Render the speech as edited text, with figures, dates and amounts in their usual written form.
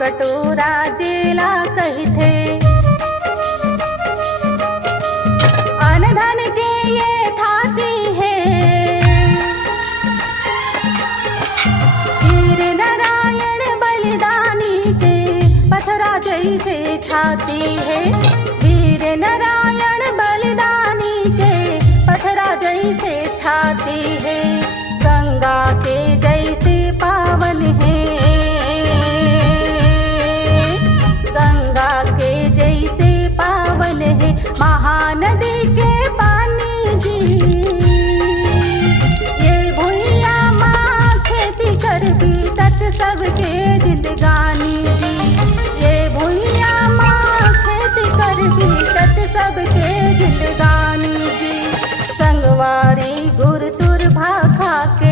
कटोरा जेला कहते। अन धन के ये ठाती है, वीर नारायण बलिदानी के पथरा जैसे छाती है। वीर नारायण बलिदानी के पथरा जैसे छाती है। गंगा के जैसे पावन है, गंगा के जैसे पावन है महानदी के पानी जी। ये भुइया माँ खेती कर भी तट सबके जिंदगानी जी। ये भुइया माँ खेती कर भी तट सबके जिंदगानी जी। संगवारी गुर चूर भाखा के